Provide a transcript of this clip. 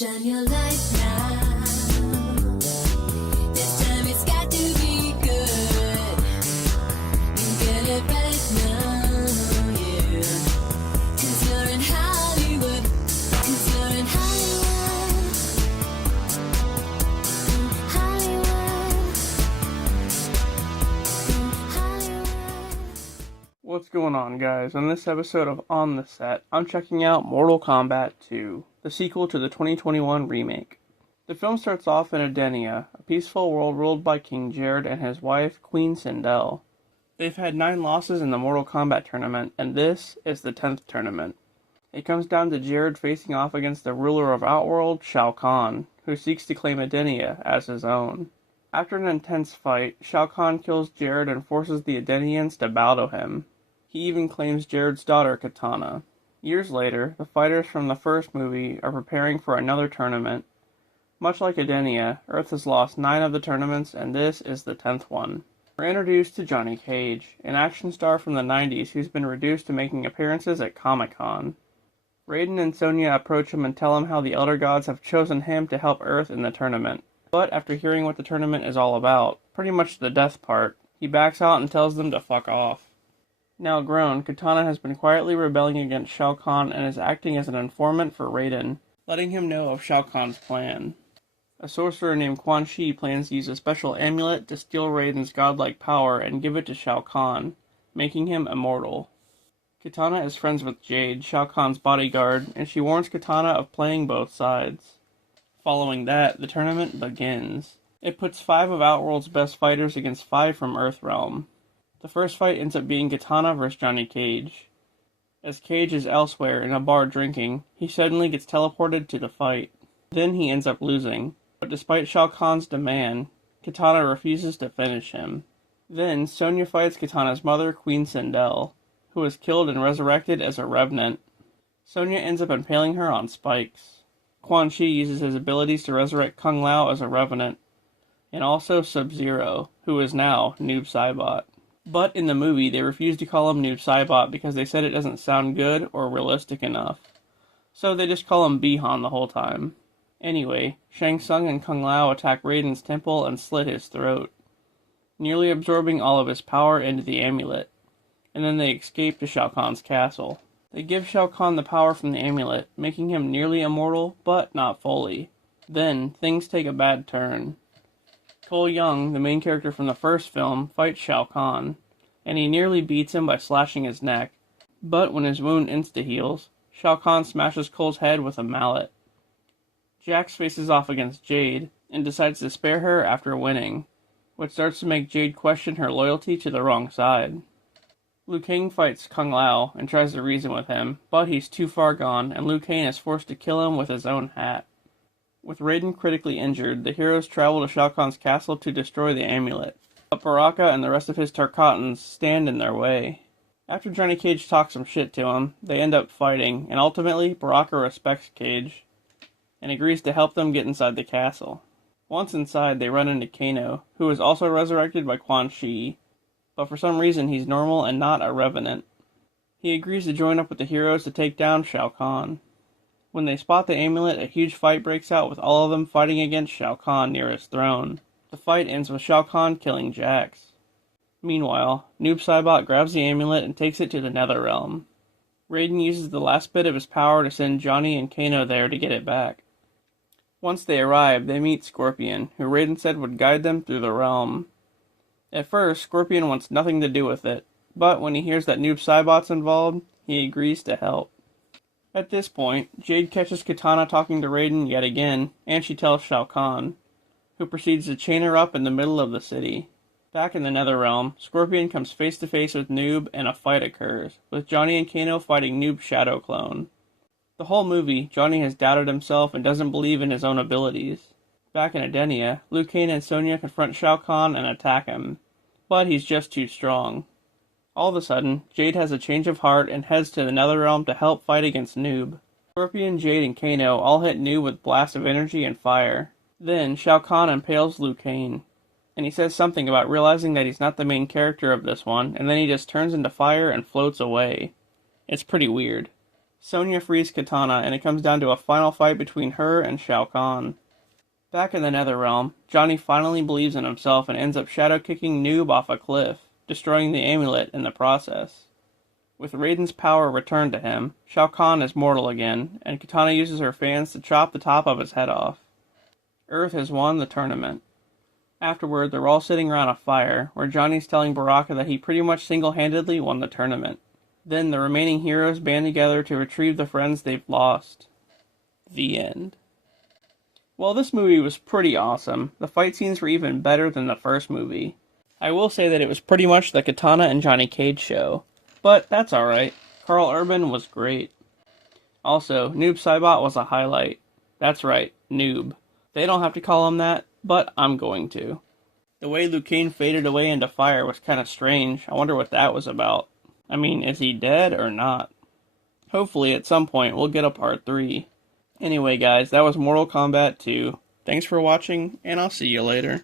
Shine your light now. This time it's got to be good. You get it right now, yeah. 'Cause you're in Hollywood. 'Cause you're in Hollywood. Hollywood. What's going on, guys? On this episode of On the Set, I'm checking out Mortal Kombat 2, the sequel to the 2021 remake. The film starts off in Edenia, a peaceful world ruled by King Jared and his wife, Queen Sindel. They've had 9 losses in the Mortal Kombat tournament, and this is the 10th tournament. It comes down to Jared facing off against the ruler of Outworld, Shao Kahn, who seeks to claim Edenia as his own. After an intense fight, Shao Kahn kills Jared and forces the Edenians to bow to him. He even claims Jared's daughter, Kitana. Years later, the fighters from the first movie are preparing for another tournament. Much like Edenia, Earth has lost 9 of the tournaments, and this is the 10th one. We're introduced to Johnny Cage, an action star from the 90s who's been reduced to making appearances at Comic-Con. Raiden and Sonya approach him and tell him how the Elder Gods have chosen him to help Earth in the tournament. But after hearing what the tournament is all about, pretty much the death part, he backs out and tells them to fuck off. Now grown, Kitana has been quietly rebelling against Shao Kahn and is acting as an informant for Raiden, letting him know of Shao Kahn's plan. A sorcerer named Quan Chi plans to use a special amulet to steal Raiden's godlike power and give it to Shao Kahn, making him immortal. Kitana is friends with Jade, Shao Kahn's bodyguard, and she warns Kitana of playing both sides. Following that, the tournament begins. It puts 5 of Outworld's best fighters against 5 from Earthrealm. The first fight ends up being Kitana vs Johnny Cage. As Cage is elsewhere in a bar drinking, he suddenly gets teleported to the fight. Then he ends up losing, but despite Shao Kahn's demand, Kitana refuses to finish him. Then Sonya fights Kitana's mother, Queen Sindel, who is killed and resurrected as a revenant. Sonya ends up impaling her on spikes. Quan Chi uses his abilities to resurrect Kung Lao as a revenant, and also Sub-Zero, who is now Noob Saibot. But in the movie, they refuse to call him Noob Saibot because they said it doesn't sound good or realistic enough. So they just call him Bi-Han the whole time. Anyway, Shang Tsung and Kung Lao attack Raiden's temple and slit his throat, nearly absorbing all of his power into the amulet, and then they escape to Shao Kahn's castle. They give Shao Kahn the power from the amulet, making him nearly immortal, but not fully. Then, things take a bad turn. Cole Young, the main character from the first film, fights Shao Kahn, and he nearly beats him by slashing his neck. But when his wound insta-heals, Shao Kahn smashes Cole's head with a mallet. Jax faces off against Jade, and decides to spare her after winning, which starts to make Jade question her loyalty to the wrong side. Liu Kang fights Kung Lao and tries to reason with him, but he's too far gone, and Liu Kang is forced to kill him with his own hat. With Raiden critically injured, the heroes travel to Shao Kahn's castle to destroy the amulet, but Baraka and the rest of his Tarkatans stand in their way. After Johnny Cage talks some shit to him, they end up fighting, and ultimately Baraka respects Cage, and agrees to help them get inside the castle. Once inside, they run into Kano, who is also resurrected by Quan Chi, but for some reason he's normal and not a revenant. He agrees to join up with the heroes to take down Shao Kahn. When they spot the amulet, a huge fight breaks out with all of them fighting against Shao Kahn near his throne. The fight ends with Shao Kahn killing Jax. Meanwhile, Noob Saibot grabs the amulet and takes it to the Netherrealm. Raiden uses the last bit of his power to send Johnny and Kano there to get it back. Once they arrive, they meet Scorpion, who Raiden said would guide them through the realm. At first, Scorpion wants nothing to do with it, but when he hears that Noob Saibot's involved, he agrees to help. At this point, Jade catches Kitana talking to Raiden yet again, and she tells Shao Kahn, who proceeds to chain her up in the middle of the city. Back in the Netherrealm, Scorpion comes face to face with Noob and a fight occurs, with Johnny and Kano fighting Noob's shadow clone. The whole movie, Johnny has doubted himself and doesn't believe in his own abilities. Back in Edenia, Liu Kang and Sonya confront Shao Kahn and attack him, but he's just too strong. All of a sudden, Jade has a change of heart and heads to the Netherrealm to help fight against Noob. Scorpion, Jade, and Kano all hit Noob with blasts of energy and fire. Then, Shao Kahn impales Liu Kang, and he says something about realizing that he's not the main character of this one, and then he just turns into fire and floats away. It's pretty weird. Sonya frees Kitana, and it comes down to a final fight between her and Shao Kahn. Back in the Netherrealm, Johnny finally believes in himself and ends up shadow-kicking Noob off a cliff, destroying the amulet in the process. With Raiden's power returned to him, Shao Kahn is mortal again, and Kitana uses her fans to chop the top of his head off. Earth has won the tournament. Afterward, they're all sitting around a fire, where Johnny's telling Baraka that he pretty much single-handedly won the tournament. Then the remaining heroes band together to retrieve the friends they've lost. The end. Well, this movie was pretty awesome. The fight scenes were even better than the first movie. I will say that it was pretty much the Kitana and Johnny Cage show. But that's alright. Carl Urban was great. Also, Noob Saibot was a highlight. That's right, Noob. They don't have to call him that, but I'm going to. The way Liu Kang faded away into fire was kind of strange. I wonder what that was about. I mean, is he dead or not? Hopefully at some point we'll get a part 3. Anyway guys, that was Mortal Kombat 2. Thanks for watching, and I'll see you later.